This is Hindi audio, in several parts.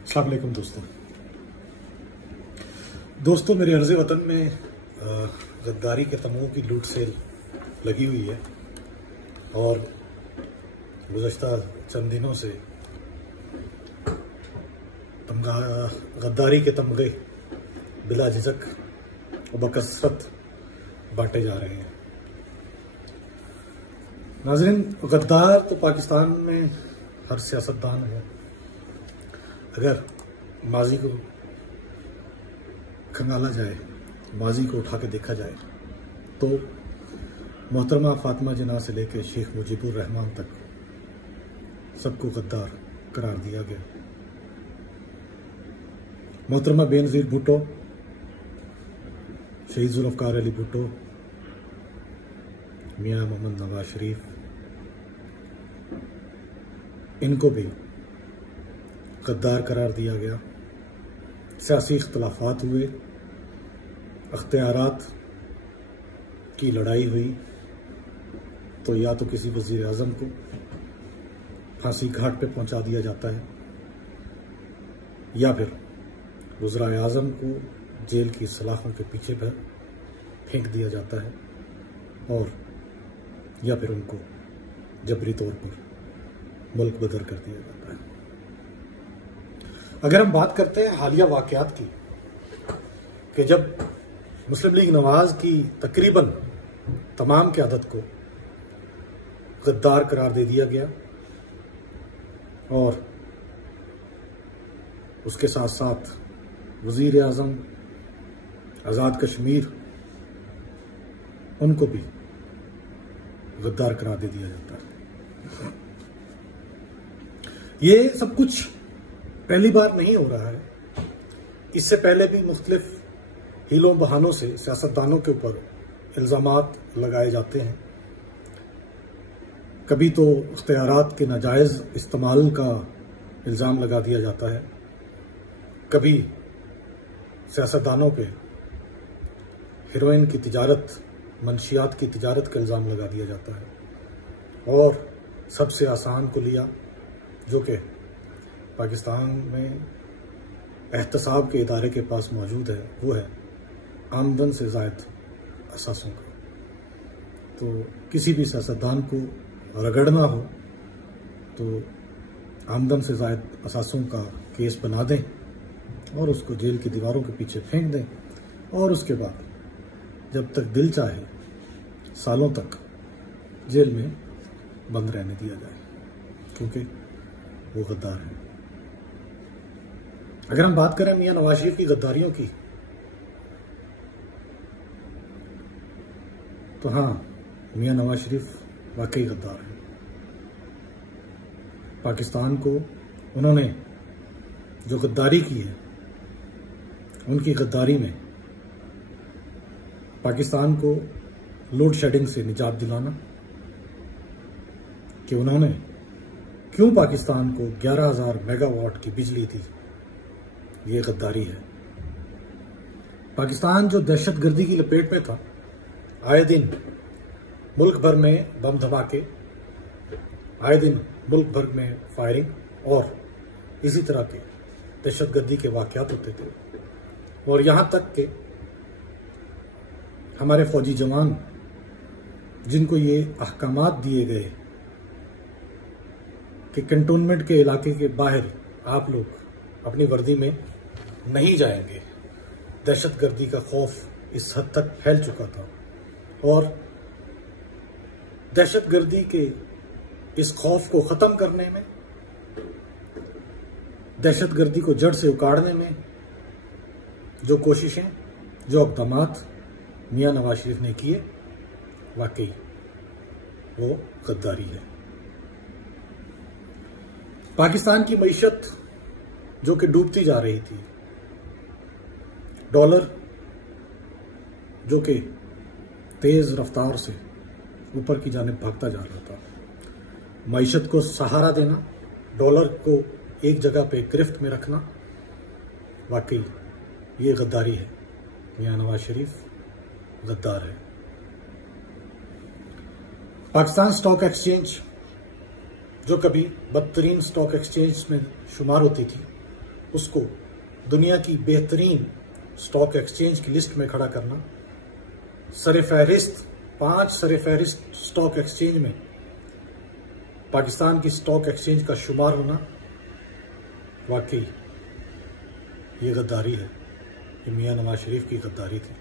अस्सलाम वालेकुम दोस्तों मेरे अर्ज़ वतन में गद्दारी के तमगों की लूट सेल लगी हुई है और गुज़श्ता चंद दिनों से गद्दारी के तमगे बिला झिझक और बकसरत बांटे जा रहे हैं। नाज़रीन, गद्दार तो पाकिस्तान में हर सियासतदान है। अगर माजी को खंगाला जाए, माजी को उठा के देखा जाए तो मोहतरमा फातिमा जिन्ना से लेकर शेख मुजीबुर रहमान तक सबको गद्दार करार दिया गया। मोहतरमा बेनज़ीर भुट्टो, शहीद जुल्फ़िकार अली भुट्टो, मियां मोहम्मद नवाज शरीफ, इनको भी गद्दार करार दिया गया। सियासी इख्तलाफात हुए, अख्तियारात की लड़ाई हुई तो या तो किसी वज़ीर आज़म को फांसी घाट पे पहुंचा दिया जाता है या फिर वज़ीर आज़म को जेल की सलाखों के पीछे पर फेंक दिया जाता है और या फिर उनको जबरी तौर पर मुल्क बदर कर दिया जाता है। अगर हम बात करते हैं हालिया वाक़यात की कि जब मुस्लिम लीग नवाज की तकरीबन तमाम क़यादत को गद्दार करार दे दिया गया और उसके साथ साथ वज़ीर आज़म, आज़ाद कश्मीर, उनको भी गद्दार करार दे दिया जाता है। ये सब कुछ पहली बार नहीं हो रहा है। इससे पहले भी मुख्तलिफ हीलों बहानों से सियासतदानों के ऊपर इल्ज़ामात लगाए जाते हैं। कभी तो इख्तियारात के नाजायज़ इस्तेमाल का इल्ज़ाम लगा दिया जाता है, कभी सियासतदानों पे हेरोइन की तिजारत, मंशियात की तिजारत का इल्ज़ाम लगा दिया जाता है और सबसे आसान को लिया जो कि पाकिस्तान में एहतसाब के इदारे के पास मौजूद है, वो है आमदन से ज़ायद असासों का। तो किसी भी सियासतदान को रगड़ना हो तो आमदन से ज़ायद असासों का केस बना दें और उसको जेल की दीवारों के पीछे फेंक दें और उसके बाद जब तक दिल चाहे सालों तक जेल में बंद रहने दिया जाए, क्योंकि वो गद्दार हैं। अगर हम बात करें मियां नवाज शरीफ की गद्दारियों की, तो हाँ, मियां नवाज शरीफ वाकई गद्दार हैं। पाकिस्तान को उन्होंने जो गद्दारी की है, उनकी गद्दारी में पाकिस्तान को लोड शेडिंग से निजात दिलाना, कि उन्होंने क्यों पाकिस्तान को 11,000 मेगावाट की बिजली दी, ये गद्दारी है। पाकिस्तान जो दहशतगर्दी की लपेट में था, आए दिन मुल्क भर में बम धमाके, आए दिन मुल्क भर में फायरिंग और इसी तरह के दहशतगर्दी के वाक़यात होते थे और यहाँ तक कि हमारे फौजी जवान जिनको ये अहकामात दिए गए कि कंटोनमेंट के इलाके के बाहर आप लोग अपनी वर्दी में नहीं जाएंगे, दहशतगर्दी का खौफ इस हद तक फैल चुका था और दहशतगर्दी के इस खौफ को ख़त्म करने में, दहशतगर्दी को जड़ से उखाड़ने में जो कोशिशें, जो इक़दामात मियां नवाज शरीफ ने किए, वाकई वो गद्दारी है। पाकिस्तान की मईशत जो कि डूबती जा रही थी, डॉलर जो कि तेज रफ्तार से ऊपर की जानिब भागता जा रहा था, मईशत को सहारा देना, डॉलर को एक जगह पे गिरफ्त में रखना, वाकई ये गद्दारी है। मियां नवाज शरीफ गद्दार है। पाकिस्तान स्टॉक एक्सचेंज जो कभी बदतरीन स्टॉक एक्सचेंज में शुमार होती थी, उसको दुनिया की बेहतरीन स्टॉक एक्सचेंज की लिस्ट में खड़ा करना, सरफहरिस्त 5 सरफहरिस्त स्टॉक एक्सचेंज में पाकिस्तान की स्टॉक एक्सचेंज का शुमार होना, वाकई ये गद्दारी है। ये मियां नवाज शरीफ की गद्दारी थी।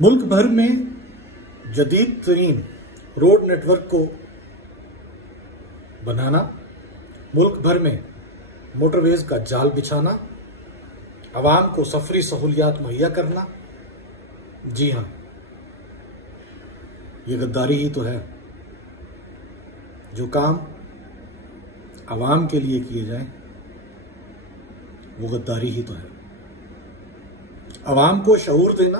मुल्क भर में जदीद तरीन रोड नेटवर्क को बनाना, मुल्क भर में मोटरवेज का जाल बिछाना, आवाम को सफरी सहूलियात मुहैया करना, जी हां, ये गद्दारी ही तो है। जो काम आवाम के लिए किए जाएं वो गद्दारी ही तो है। आवाम को शऊर देना,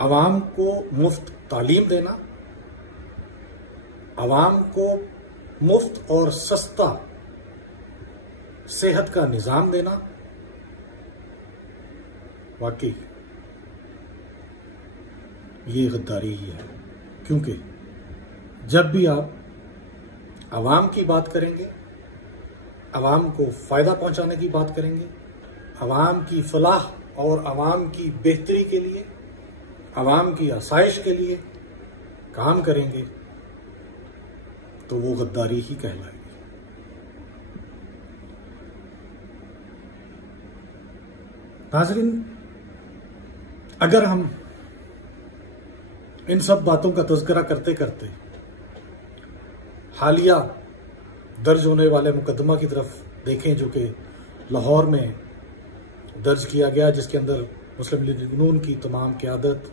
आवाम को मुफ्त तालीम देना, आवाम को मुफ्त और सस्ता सेहत का निजाम देना, वाकई ये गद्दारी ही है। क्योंकि जब भी आप आवाम की बात करेंगे, आवाम को फायदा पहुंचाने की बात करेंगे, आवाम की फलाह और आवाम की बेहतरी के लिए, आवाम की आसाइश के लिए काम करेंगे, तो वो गद्दारी ही कहलाएगी। नाज़रीन, अगर हम इन सब बातों का तज़किरा करते करते हालिया दर्ज होने वाले मुकदमा की तरफ देखें, जो कि लाहौर में दर्ज किया गया, जिसके अंदर मुस्लिम लीग नून की तमाम क़यादत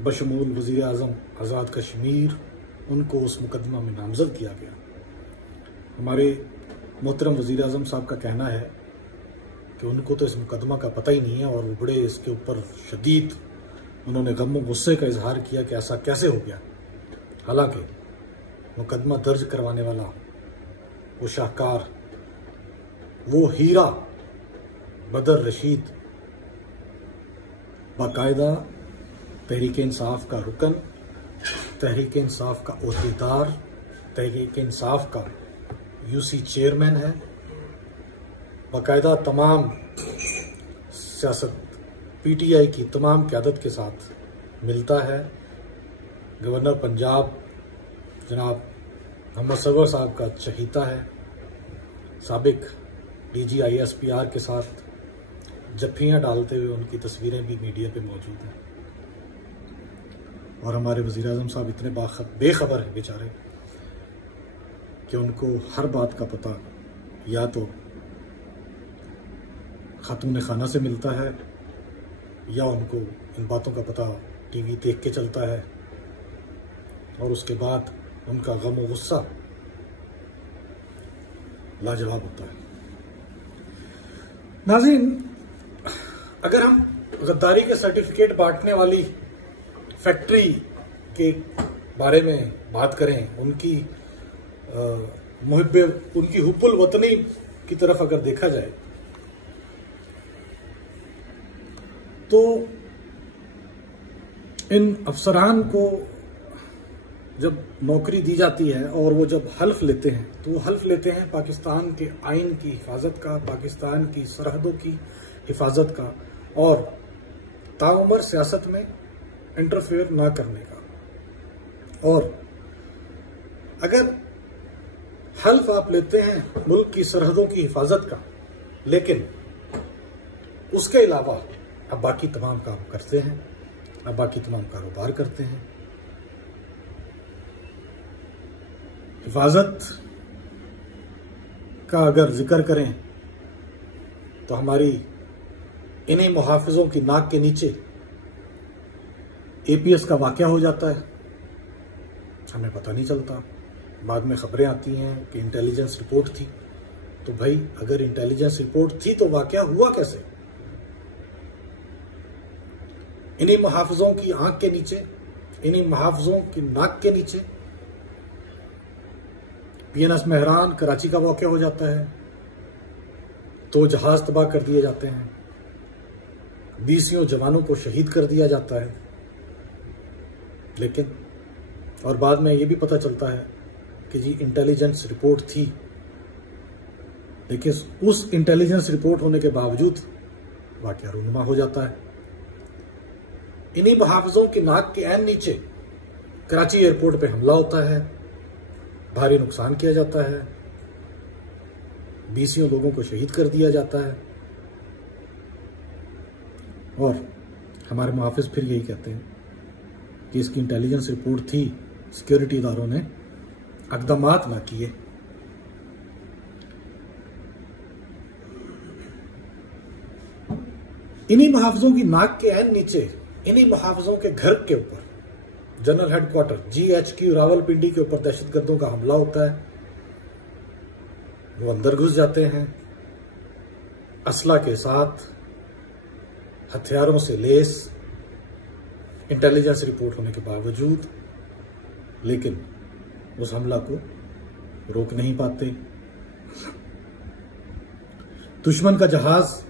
बशमूल वज़ीर आज़म आज़ाद कश्मीर, उनको उस मुकदमा में नामजद किया गया। हमारे मोहतरम वज़ीर आज़म साहब का कहना है कि उनको तो इस मुकदमा का पता ही नहीं है और वो बड़े इसके ऊपर शदीद उन्होंने गम और गुस्से का इजहार किया कि ऐसा कैसे हो गया। हालांकि मुकदमा दर्ज करवाने वाला वो शाहकार, वो हीरा बदर रशीद, बाकायदा तहरीक इंसाफ का रुकन, तहरीक इंसाफ का ओहदेदार, तहरीक इंसाफ का यूसी चेयरमैन है, बाकायदा तमाम सियासत पीटीआई की तमाम क़यादत के साथ मिलता है। गवर्नर पंजाब जनाब मोहम्मद सरवर साहब का चहीता है, साबिक डीजी ISPR के साथ जफ्फियाँ डालते हुए उनकी तस्वीरें भी मीडिया पे मौजूद हैं। और हमारे वज़ीर आज़म साहब इतने बेखबर हैं बेचारे कि उनको हर बात का पता या तो खातून खाना से मिलता है या उनको इन बातों का पता टीवी देख के चलता है, और उसके बाद उनका गम और गुस्सा लाजवाब होता है। नाज़रीन, अगर हम गद्दारी के सर्टिफिकेट बांटने वाली फैक्ट्री के बारे में बात करें, उनकी मुहिब्बे उनकी हुब्बुल वतनी की तरफ अगर देखा जाए, तो इन अफसरान को जब नौकरी दी जाती है और वो जब हल्फ लेते हैं, तो वो हल्फ लेते हैं पाकिस्तान के आइन की हिफाजत का, पाकिस्तान की सरहदों की हिफाजत का और ताउम्र सियासत में इंटरफेयर ना करने का। और अगर हल्फ आप लेते हैं मुल्क की सरहदों की हिफाजत का, लेकिन उसके अलावा अब बाकी तमाम काम करते हैं, अब बाकी तमाम कारोबार करते हैं, हिफाजत का अगर जिक्र करें तो हमारी इन्हीं मुहाफिजों की नाक के नीचे APS का वाकया हो जाता है, हमें पता नहीं चलता। बाद में खबरें आती हैं कि इंटेलिजेंस रिपोर्ट थी। तो भाई, अगर इंटेलिजेंस रिपोर्ट थी तो वाकया हुआ कैसे? इन्हीं मुहाफिजों की आंख के नीचे, इन्हीं मुहाफिजों की नाक के नीचे PNS मेहरान कराची का वाकया हो जाता है, तो जहाज तबाह कर दिए जाते हैं, 20 जवानों को शहीद कर दिया जाता है। लेकिन और बाद में ये भी पता चलता है कि जी इंटेलिजेंस रिपोर्ट थी, लेकिन उस इंटेलिजेंस रिपोर्ट होने के बावजूद वाकया रूनुमा हो जाता है। इन्हीं मुहाफिजों की नाक के ऐन नीचे कराची एयरपोर्ट पे हमला होता है, भारी नुकसान किया जाता है, 20 लोगों को शहीद कर दिया जाता है। और हमारे मुहाफिज फिर यही कहते हैं कि इसकी इंटेलिजेंस रिपोर्ट थी, सिक्योरिटी इदारों ने इक़दामात ना किए। इन्हीं मुहाफिजों की नाक के ऐन नीचे, इन्हीं मुहाफिजों के घर के ऊपर, जनरल हेडक्वार्टर GHQ रावलपिंडी के ऊपर दहशतगर्दों का हमला होता है। वो अंदर घुस जाते हैं असला के साथ, हथियारों से लेस, इंटेलिजेंस रिपोर्ट होने के बावजूद, लेकिन उस हमला को रोक नहीं पाते। दुश्मन का जहाज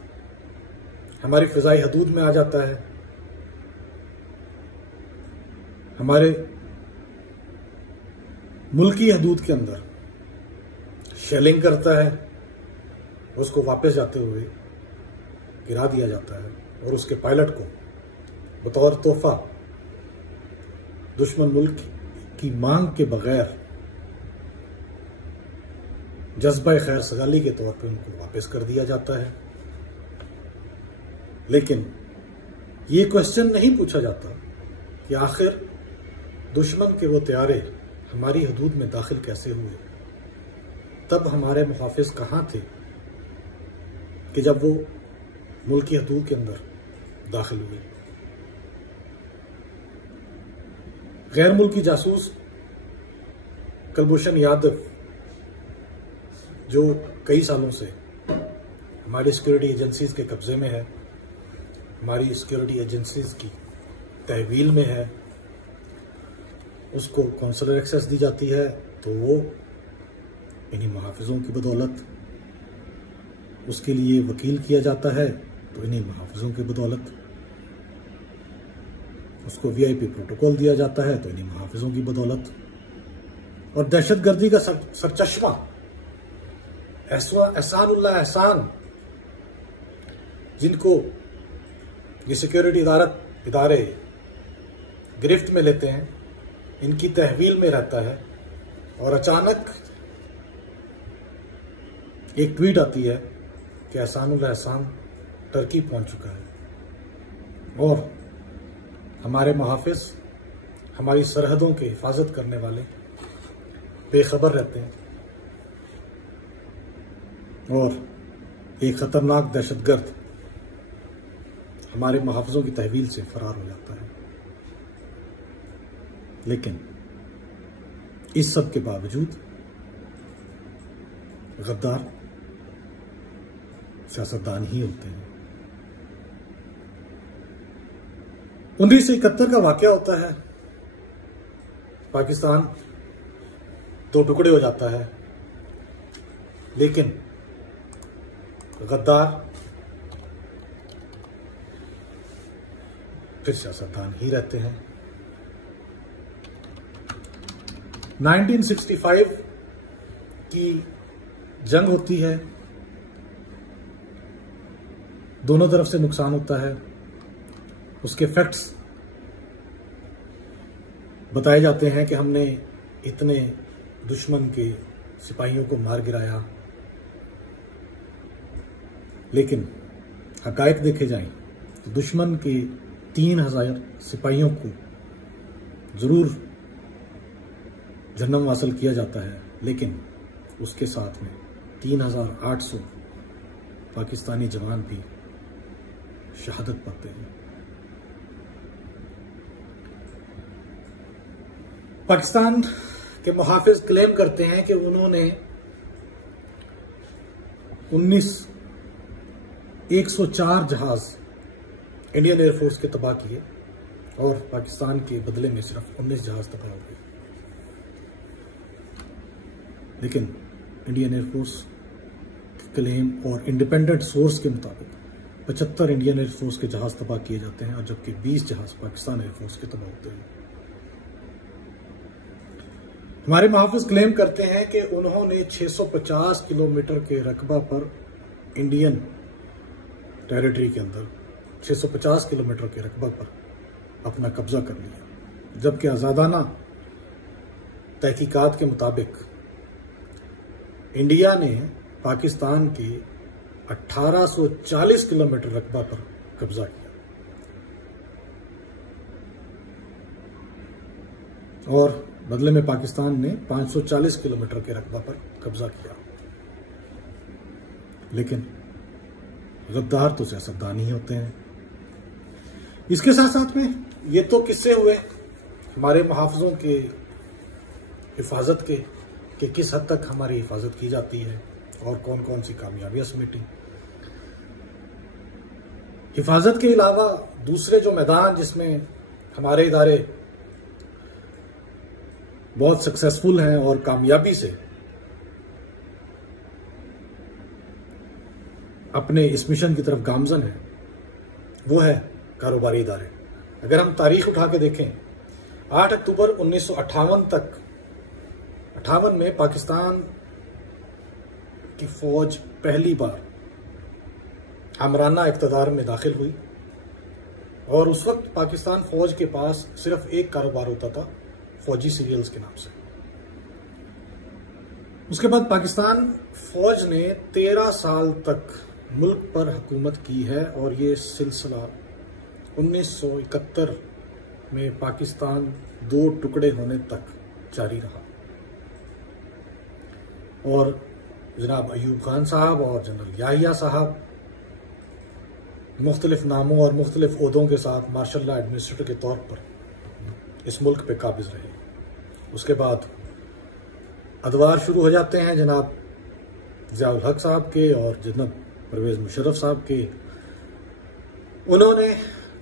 हमारी फिजाई हदूद में आ जाता है, हमारे मुल्की हदूद के अंदर शेलिंग करता है, उसको वापस जाते हुए गिरा दिया जाता है और उसके पायलट को बतौर तोहफा दुश्मन मुल्क की मांग के बगैर जज्बा खैर सगाली के तौर पे उनको वापस कर दिया जाता है। लेकिन ये क्वेश्चन नहीं पूछा जाता कि आखिर दुश्मन के वो तैयारे हमारी हदूद में दाखिल कैसे हुए। तब हमारे मुहाफिज कहाँ थे कि जब वो मुल्क की हदूद के अंदर दाखिल हुए। गैर मुल्की जासूस कुलभूषण यादव, जो कई सालों से हमारी सिक्योरिटी एजेंसीज के कब्जे में है, हमारी सिक्योरिटी एजेंसीज की तहवील में है, उसको कौंसलर एक्सेस दी जाती है, तो वो इन्हीं मुहाफिजों की बदौलत, उसके लिए वकील किया जाता है तो इन्हीं मुहाफिजों की बदौलत, उसको VIP प्रोटोकॉल दिया जाता है तो इन्हीं मुहाफिजों की बदौलत। और दहशतगर्दी का सरचश्मा एहसानुल्लाह एहसान, जिनको ये सिक्योरिटी इदारे गिरफ्त में लेते हैं, इनकी तहवील में रहता है और अचानक एक ट्वीट आती है कि एहसानुल्लाह एहसान टर्की पहुंच चुका है और हमारे मुहाफिज, हमारी सरहदों की हिफाजत करने वाले बेखबर रहते हैं और एक खतरनाक दहशतगर्द हमारे मुहाफिजों की तहवील से फरार हो जाता है। लेकिन इस सब के बावजूद गद्दार सियासतदान ही होते हैं। 1971 का वाकया होता है, पाकिस्तान 2 टुकड़े हो जाता है, लेकिन गद्दार फिर सियासतदान ही रहते हैं। 1965 की जंग होती है, दोनों तरफ से नुकसान होता है, उसके फैक्ट्स बताए जाते हैं कि हमने इतने दुश्मन के सिपाहियों को मार गिराया, लेकिन हकायक देखे जाएं तो दुश्मन के 3000 सिपाहियों को जरूर जन्म हासिल किया जाता है, लेकिन उसके साथ में 3800 पाकिस्तानी जवान भी शहादत पाते हैं। पाकिस्तान के मुहाफिज क्लेम करते हैं कि उन्होंने 104 जहाज इंडियन एयरफोर्स के तबाह किए और पाकिस्तान के बदले में सिर्फ 19 जहाज तबाह हो गए। लेकिन इंडियन एयरफोर्स क्लेम और इंडिपेंडेंट सोर्स के मुताबिक 75 इंडियन एयरफोर्स के जहाज तबाह किए जाते हैं और जबकि 20 जहाज पाकिस्तान एयरफोर्स के तबाह होते हैं। हमारे मुहाफिज क्लेम करते हैं कि उन्होंने 650 किलोमीटर के रकबा पर इंडियन टेरिटरी के अंदर 650 किलोमीटर के रकबा पर अपना कब्जा कर लिया, जबकि आज़ादाना तहकीकात के मुताबिक इंडिया ने पाकिस्तान के 1840 किलोमीटर रकबा पर कब्जा किया और बदले में पाकिस्तान ने 540 किलोमीटर के रकबा पर कब्जा किया। लेकिन गद्दार तो सियासतदान ही होते हैं। इसके साथ साथ में ये तो किस्से हुए हमारे मुहाफिजों के हिफाजत के कि किस हद तक हमारी हिफाजत की जाती है और कौन कौन सी कामयाबियां समेटी। हिफाजत के अलावा दूसरे जो मैदान जिसमें हमारे इदारे बहुत सक्सेसफुल हैं और कामयाबी से अपने इस मिशन की तरफ गामजन है, वो है कारोबारी इदारे। अगर हम तारीख उठा के देखें, 8 अक्टूबर 1958 तक 58 में पाकिस्तान की फौज पहली बार हमराना इक़्तिदार में दाखिल हुई और उस वक्त पाकिस्तान फौज के पास सिर्फ एक कारोबार होता था, फौजी सीरियल्स के नाम से। उसके बाद पाकिस्तान फौज ने 13 साल तक मुल्क पर हुकूमत की है और ये सिलसिला 1971 में पाकिस्तान 2 टुकड़े होने तक जारी रहा और जनाब अयूब खान साहब और जनरल याहिया साहब मुख्तलिफ नामों और मुख्तलिफ ओहदों के साथ मार्शल लॉ एडमिनिस्ट्रेटर के तौर पर इस मुल्क पे काबिज रहे। उसके बाद अदवार शुरू हो जाते हैं जनाब ज़ियाउल हक साहब के और जनाब परवेज मुशर्रफ साहब के। उन्होंने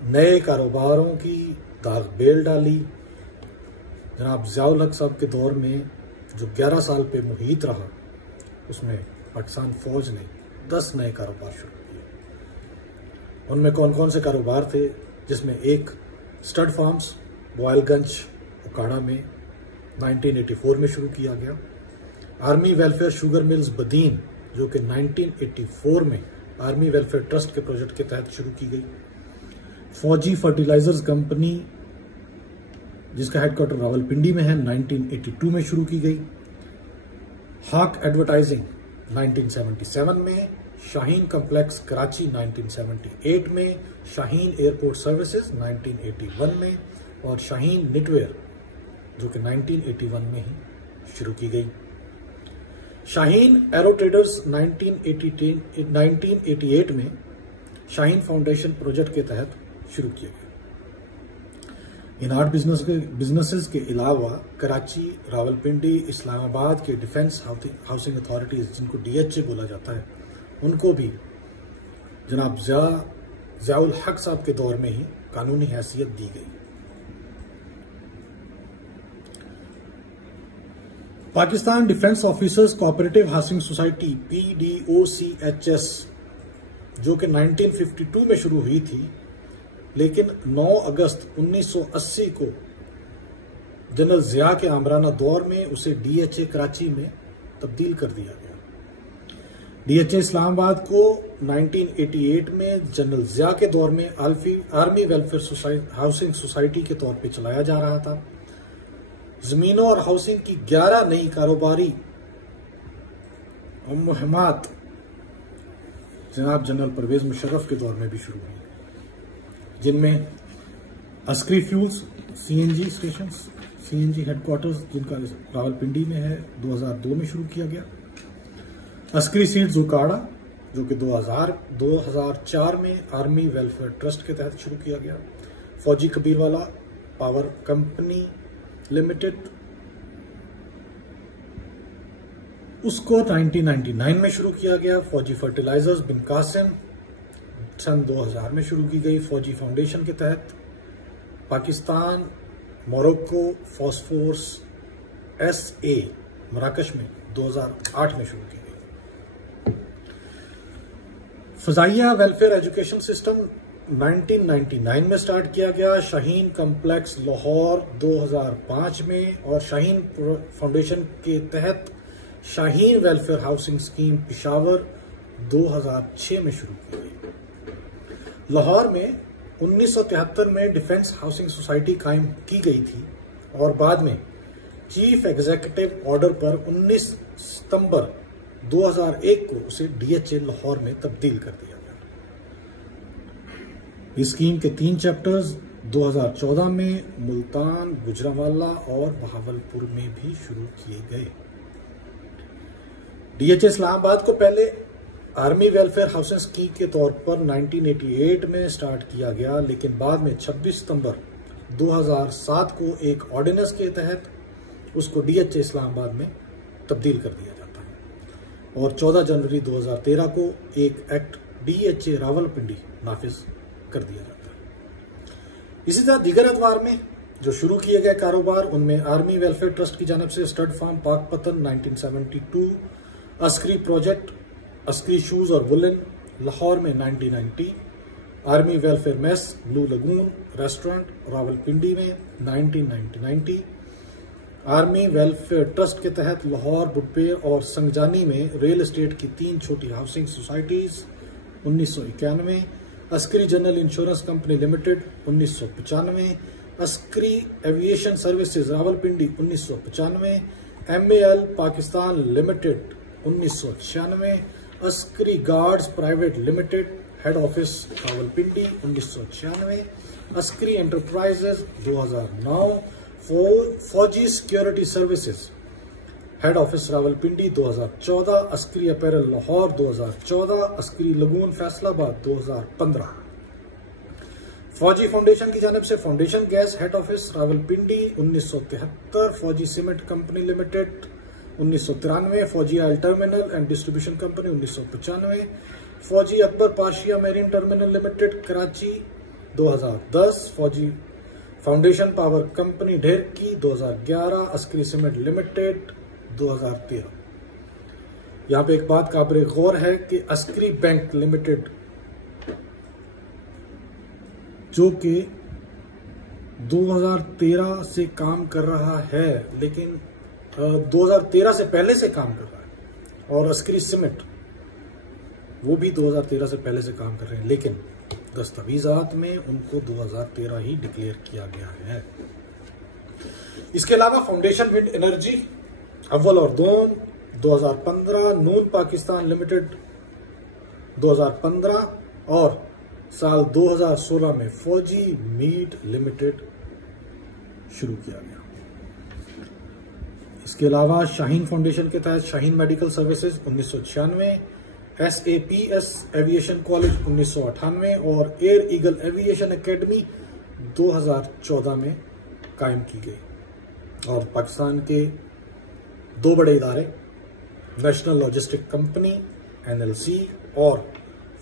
नए कारोबारों की दाग बेल डाली। जनाब ज़ियाउल हक साहब के दौर में जो 11 साल पे मुहीत रहा, उसमें पाकिस्तान फौज ने 10 नए कारोबार शुरू किए। उनमें कौन कौन से कारोबार थे, जिसमें एक स्टड फार्म्स बॉयलगंज उकाड़ा में 1984 में शुरू किया गया। Army welfare sugar mills Badin जो कि 1984 में आर्मी वेलफेयर ट्रस्ट के प्रोजेक्ट के तहत शुरू की गई। फौजी फर्टिलाइजर्स कंपनी जिसका हेडक्वार्टर रावलपिंडी में है 1982 में शुरू की गई। हॉक एडवर्टाइजिंग 1977 में, शाहीन कॉम्प्लेक्स कराची 1978 में, शाहीन एयरपोर्ट सर्विसेज 1981 में और शाहीन निटवेयर जो कि 1981 में ही शुरू की गई। शाहीन एरो ट्रेडर्स 1988 में शाहीन फाउंडेशन प्रोजेक्ट के तहत शुरू किया गया। इन 8 बिजनेसेस के अलावा कराची, रावलपिंडी, इस्लामाबाद के डिफेंस हाउसिंग अथॉरिटीज जिनको DHA बोला जाता है, उनको भी जनाब ज़ियाउल हक साहब के दौर में ही कानूनी हैसियत दी गई। Pakistan defence officers cooperative housing society PDOCHS जो कि 1952 में शुरू हुई थी, लेकिन 9 अगस्त 1980 को जनरल ज़िया के आमराना दौर में उसे DHA कराची में तब्दील कर दिया गया। DHA इस्लामाबाद को 1988 में जनरल ज़िया के दौर में आर्मी वेलफेयर हाउसिंग सोसाइटी के तौर पे चलाया जा रहा था। जमीनों और हाउसिंग की 11 नई कारोबारी मुहिमात जनाब जनरल परवेज मुशर्रफ के दौर में भी शुरू हुई, जिनमें Askari fuels CNG station, CNG headquarters जिनका रावलपिंडी में है 2002 में शुरू किया गया। अस्करी सीड्स उकाड़ा जो कि 2004 में आर्मी वेलफेयर ट्रस्ट के तहत शुरू किया गया। फौजी कबीरवाला पावर कंपनी लिमिटेड, उसको 1999 में शुरू किया गया। फौजी फर्टिलाइजर्स बिन कासिम सन 2000 में शुरू की गई फौजी फाउंडेशन के तहत। पाकिस्तान मोरक्को फॉस्फोर्स SA मराकश में 2008 में शुरू की गई। फजाइया वेलफेयर एजुकेशन सिस्टम 1999 में स्टार्ट किया गया, शाहीन कॉम्प्लेक्स लाहौर 2005 में, और शाहीन फाउंडेशन के तहत Shaheen welfare housing scheme Peshawar 2006 में शुरू की गई। लाहौर में 1973 में डिफेंस हाउसिंग सोसाइटी कायम की गई थी और बाद में चीफ एग्जीक्यूटिव ऑर्डर पर 19 सितंबर 2001 को उसे डीएचए लाहौर में तब्दील कर दिया गया। इस स्कीम के 3 चैप्टर्स 2014 में मुल्तान, गुजरांवाला और बहावलपुर में भी शुरू किए गए। डीएचए इस्लामाबाद को पहले आर्मी वेलफेयर हाउसिंग स्कीम के तौर पर 1988 में स्टार्ट किया गया, लेकिन बाद में 26 सितंबर 2007 को एक ऑर्डिनेंस के तहत उसको डीएचए इस्लामाबाद में तब्दील कर दिया जाता है और 14 जनवरी 2013 को एक एक्ट डीएचए रावलपिंडी नाफिज कर दिया जाता है। इसी तरह दीगर अदवार में जो शुरू किए गए कारोबार, उनमें आर्मी वेलफेयर ट्रस्ट की जानिब से stud farm Pakpattan 1972, Askari project, Askari shoes और वुलन लाहौर में 1990, army welfare mess, blue lagoon restaurant Rawalpindi में 1990, आर्मी वेलफेयर ट्रस्ट के तहत लाहौर, बुडपेर और संगजानी में रियल एस्टेट की 3 छोटी housing societies 1991, Askari general insurance company limited 1995, Askari aviation services Rawalpindi 1995, MAL Pakistan limited 1996, Askari guards private limited head office Rawalpindi 1996, Askari enterprises 2009, Fauji security services head office Rawalpindi 2014, Askari apparel Lahore 2014, Askari lagoon Faisalabad 2015। Fauji foundation की जानिब से foundation gas head office Rawalpindi 1973, Fauji cement company limited 1993, Fauji oil terminal and distribution company 1995, Fauji Akbar पाशिया marine terminal limited Karachi 2010, Fauji foundation power company Daharki 2011, Askari cement limited 2013। यहां पे एक बात काबिल गौर है कि अस्करी बैंक लिमिटेड जो कि 2013 से काम कर रहा है, लेकिन 2013 से पहले से काम कर रहा है, और अस्करी सीमेंट वो भी 2013 से पहले से काम कर रहे हैं, लेकिन दस्तावेजात में उनको 2013 ही डिक्लेयर किया गया है। इसके अलावा फाउंडेशन विंड एनर्जी अव्वल और दोम 2015, नून पाकिस्तान लिमिटेड 2015 और साल 2016 में फौजी मीट लिमिटेड शुरू किया गया। इसके अलावा शाहीन फाउंडेशन के तहत Shaheen medical services 1996, SAPS aviation college 1998 और एयर ईगल एविएशन एकेडमी 2014 में कायम की गई। और पाकिस्तान के 2 बड़े इदारे नेशनल लॉजिस्टिक कंपनी NLC और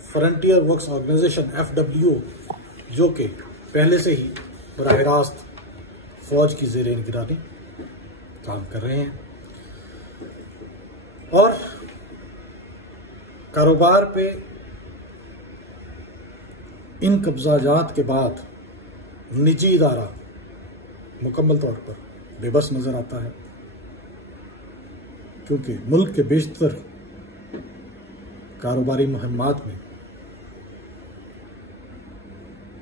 फ्रंटियर वर्क्स ऑर्गेनाइजेशन FWO जो कि पहले से ही बराह रास्त फौज की ज़ेर निगरानी काम कर रहे हैं। और कारोबार पे इन कब्जाजात के बाद निजी इदारा मुकम्मल तौर पर बेबस नजर आता है, क्योंकि मुल्क के बेशतर कारोबारी मुहिम्मात में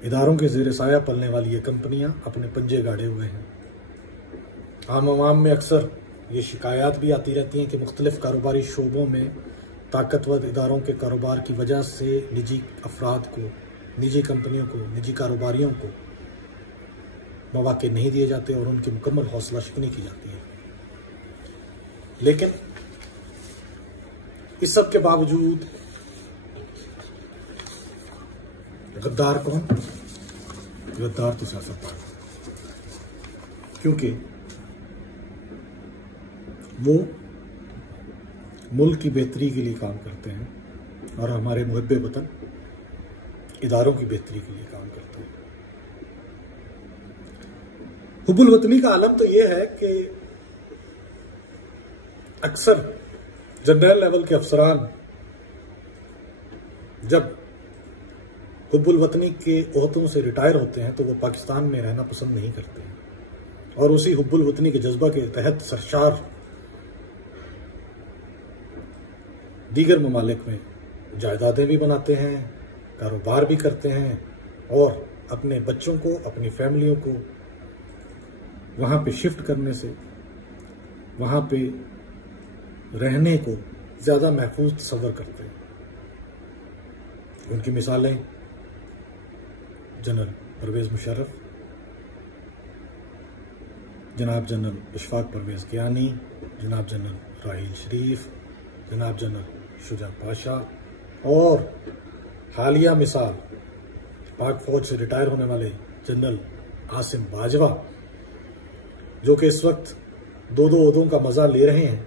इदारों के ज़ेर साया पलने वाली ये कंपनियां अपने पंजे गाड़े हुए हैं। आम आवाम में अक्सर ये शिकायत भी आती रहती हैं कि मुख्तलिफ कारोबारी शोबों में ताकतवर इदारों के कारोबार की वजह से निजी अफराद को, निजी कंपनियों को, निजी कारोबारियों को मौके नहीं दिए जाते और उनकी मुकम्मल हौसला शिकनी की जाती है। लेकिन इस सब के बावजूद गद्दार कौन? गद्दार तो सियासतदान, क्योंकि वो मुल्क की बेहतरी के लिए काम करते हैं और हमारे मुहब्बे वतन इदारों की बेहतरी के लिए काम करते हैं। हुब्बुल वतनी का आलम तो ये है कि अक्सर जनरल लेवल के अफसरान जब हुब्बुल वतनी के ओहदों से रिटायर होते हैं तो वो पाकिस्तान में रहना पसंद नहीं करते हैं और उसी हुब्बुल वतनी के जज्बा के तहत सरशार दीगर ममालिक में जायदादें भी बनाते हैं, कारोबार भी करते हैं और अपने बच्चों को, अपनी फैमिलियों को वहाँ पे शिफ्ट करने से, वहाँ पे रहने को ज़्यादा महफूज तस्वर करते हैं। उनकी मिसालें जनरल परवेज़ मुशर्रफ, जनाब जनरल इशफाक परवेज़ कियानी, जनाब जनरल राहील शरीफ, जनाब जनरल शुजा पाशा और हालिया मिसाल पाक फौज से रिटायर होने वाले जनरल आसिम बाजवा, जो कि इस वक्त दो ओहदों का मजा ले रहे हैं।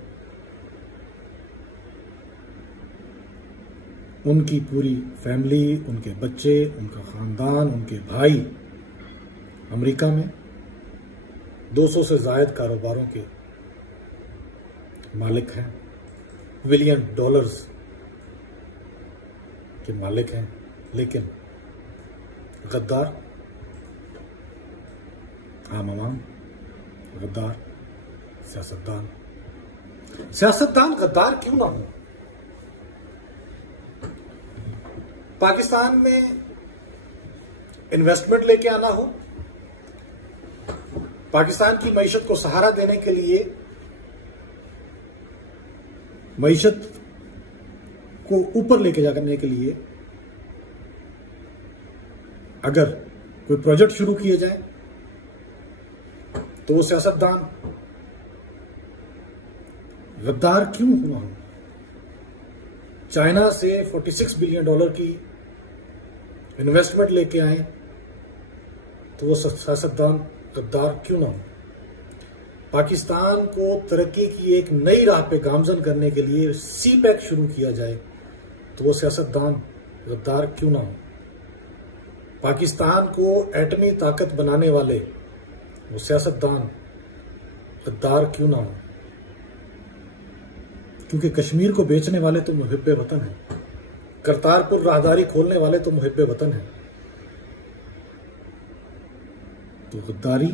उनकी पूरी फैमिली, उनके बच्चे, उनका खानदान, उनके भाई अमेरिका में 200 से ज़ायद कारोबारों के मालिक हैं, $1 बिलियन के मालिक हैं। लेकिन गद्दार, आम आवाम, गद्दार, सियासतदान गद्दार क्यों ना हो? पाकिस्तान में इन्वेस्टमेंट लेके आना हो, पाकिस्तान की मईशत को सहारा देने के लिए, मईशत को ऊपर लेके जाने के लिए अगर कोई प्रोजेक्ट शुरू किए जाए तो वो सियासतदान गद्दार क्यों हुआ? चाइना से $46 बिलियन की इन्वेस्टमेंट लेके आए तो वो सियासतदान गद्दार क्यों ना हो? पाकिस्तान को तरक्की की एक नई राह पे गामजन करने के लिए CPEC शुरू किया जाए तो वो सियासतदान गद्दार क्यों ना हो? पाकिस्तान को एटमी ताकत बनाने वाले वो सियासतदान गद्दार क्यों ना हो? क्योंकि कश्मीर को बेचने वाले तो मुहिब्बे वतन हैं, करतारपुर राहदारी खोलने वाले तो मुहिब्बे वतन हैं। तो गद्दारी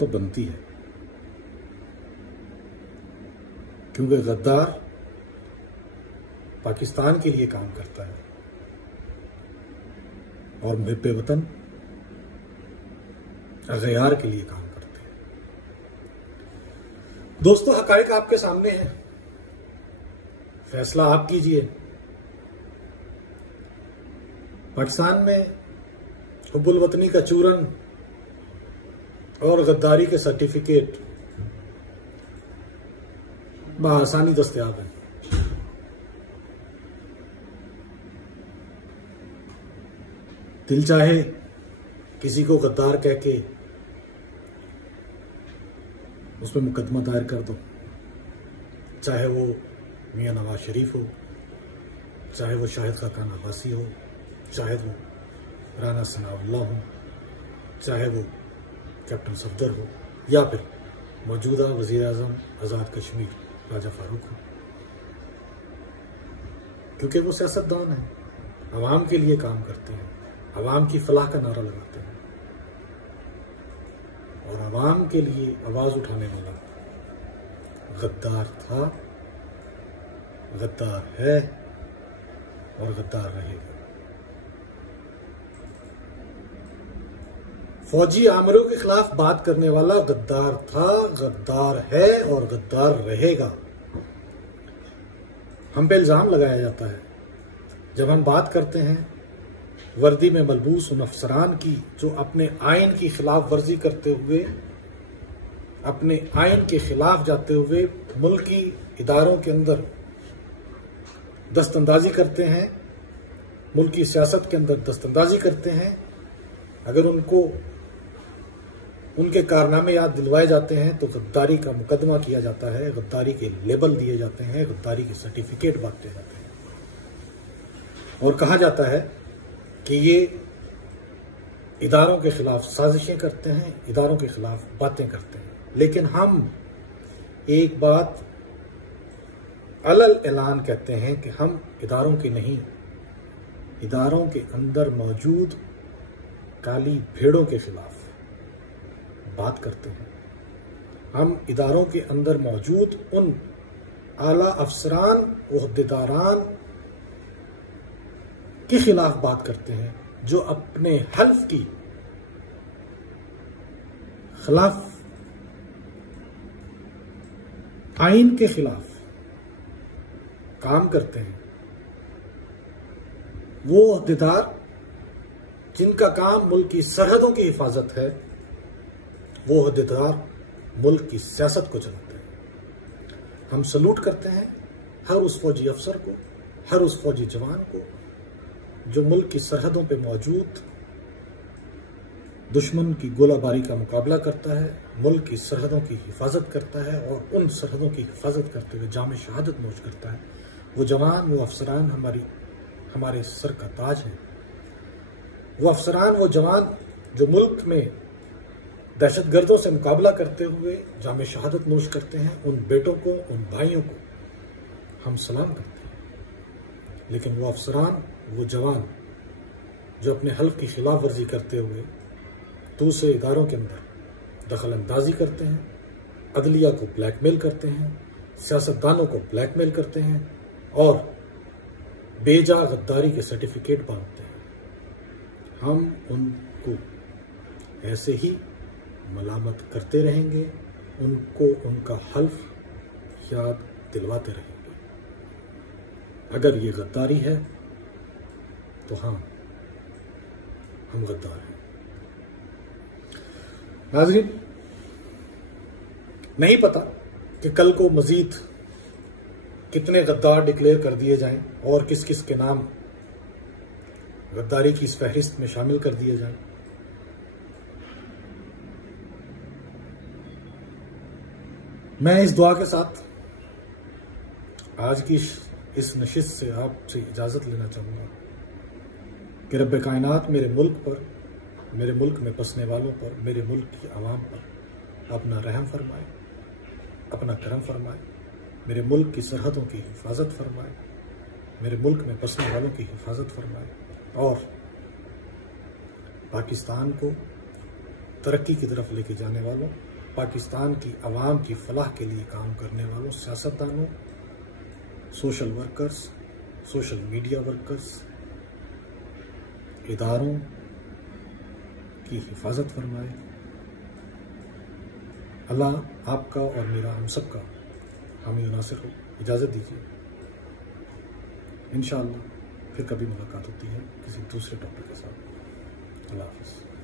तो बनती है, क्योंकि गद्दार पाकिस्तान के लिए काम करता है और मुहिब्बे वतन अगयार के लिए काम करते हैं। दोस्तों, हकायक आपके सामने है, फैसला आप कीजिए। पाकिस्तान में हुब्बुल वतनी का चूरन और गद्दारी के सर्टिफिकेट बआसानी दस्तयाब है। दिल चाहे किसी को गद्दार कह के उस पर मुकदमा दायर कर दो, चाहे वो मियां नवाज शरीफ हो, चाहे वो शाहिद खाकान अब्बासी हो, चाहे वो राना सनाउल्लाह हो, चाहे वो कैप्टन सफदर हो, या फिर मौजूदा वज़ीर आज़म आज़ाद कश्मीर राजा फारूक हो, क्योंकि वो सियासतदान हैं, अवाम के लिए काम करते हैं, अवाम की फलाह का नारा लगाते हैं और अवाम के लिए आवाज उठाने वाला गद्दार था, गद्दार है और गद्दार रहेगा। फौजी आमिरों के खिलाफ बात करने वाला गद्दार था, गद्दार है और गद्दार रहेगा। हम पे इल्जाम लगाया जाता है जब हम बात करते हैं वर्दी में मलबूस उन अफसरान की जो अपने आइन की खिलाफ वर्जी करते हुए, अपने आइन के खिलाफ जाते हुए मुल्की इदारों के अंदर दस्तंदाजी करते हैं, मुल्की सियासत के अंदर दस्तंदाजी करते हैं। अगर उनको उनके कारनामे याद दिलवाए जाते हैं तो गद्दारी का मुकदमा किया जाता है, गद्दारी के लेबल दिए जाते हैं, गद्दारी के सर्टिफिकेट बांटे जाते हैं और कहा जाता है कि ये इदारों के खिलाफ साजिशें करते हैं, इदारों के खिलाफ बातें करते हैं। लेकिन हम एक बात अलल ऐलान कहते हैं कि हम इदारों की नहीं, इदारों के अंदर मौजूद काली भेड़ों के खिलाफ बात करते हैं। हम इदारों के अंदर मौजूद उन आला अफसरान, ओहदेदारान के खिलाफ बात करते हैं जो अपने हल्फ की खिलाफ, आइन के खिलाफ काम करते हैं। वो ओहदेदार जिनका काम मुल्क की सरहदों की हिफाजत है, वो ओहदेदार मुल्क की सियासत को चलाते हैं। हम सलूट करते हैं हर उस फौजी अफसर को, हर उस फौजी जवान को जो मुल्क की सरहदों पे मौजूद दुश्मन की गोलाबारी का मुकाबला करता है, मुल्क की सरहदों की हिफाजत करता है और उन सरहदों की हिफाजत करते हुए जाम शहादत नोश करता है। वो जवान, वो अफसरान हमारे सर का ताज है। वो अफसरान, वो जवान जो मुल्क में दहशतगर्दों से मुकाबला करते हुए जाम शहादत नोश करते हैं, उन बेटों को, उन भाइयों को हम सलाम करते हैं। लेकिन वो अफसरान, वो जवान जो अपने हल्फ की खिलाफ वर्जी करते हुए दूसरे इदारों के अंदर दखल अंदाजी करते हैं, अदलिया को ब्लैकमेल करते हैं, सियासतदानों को ब्लैकमेल करते हैं और बेजा गद्दारी के सर्टिफिकेट बांटते हैं, हम उनको ऐसे ही मलामत करते रहेंगे, उनको उनका हल्फ याद दिलवाते रहेंगे। अगर ये गद्दारी है तो हाँ, हम गद्दार हैं। नाज़रीन, नहीं पता कि कल को मजीद कितने गद्दार डिक्लेयर कर दिए जाएं और किस किस के नाम गद्दारी की इस फहरिस्त में शामिल कर दिए जाएं। मैं इस दुआ के साथ आज की इस नशिस्त से आपसे इजाजत लेना चाहूंगा कि रब्बे कायनात मेरे मुल्क पर, मेरे मुल्क में बसने वालों पर, मेरे मुल्क की आवाम पर अपना रहम फरमाए, अपना करम फरमाए, मेरे मुल्क की सरहदों की हिफाजत फरमाए, मेरे मुल्क में बसने वालों की हिफाजत फरमाए और पाकिस्तान को तरक्की की तरफ लेके जाने वालों, पाकिस्तान की आवाम की फलाह के लिए काम करने वालों, सियासतदानों, social workers, social media workers, इदारों की हिफाजत फरमाए। अल्लाह आपका और मेरा, हम सबका हामी नासिर हो। इजाज़त दीजिए, इंशाअल्लाह फिर कभी मुलाकात होती है किसी दूसरे टॉपिक के साथ। अल्लाह हाफ़िज़।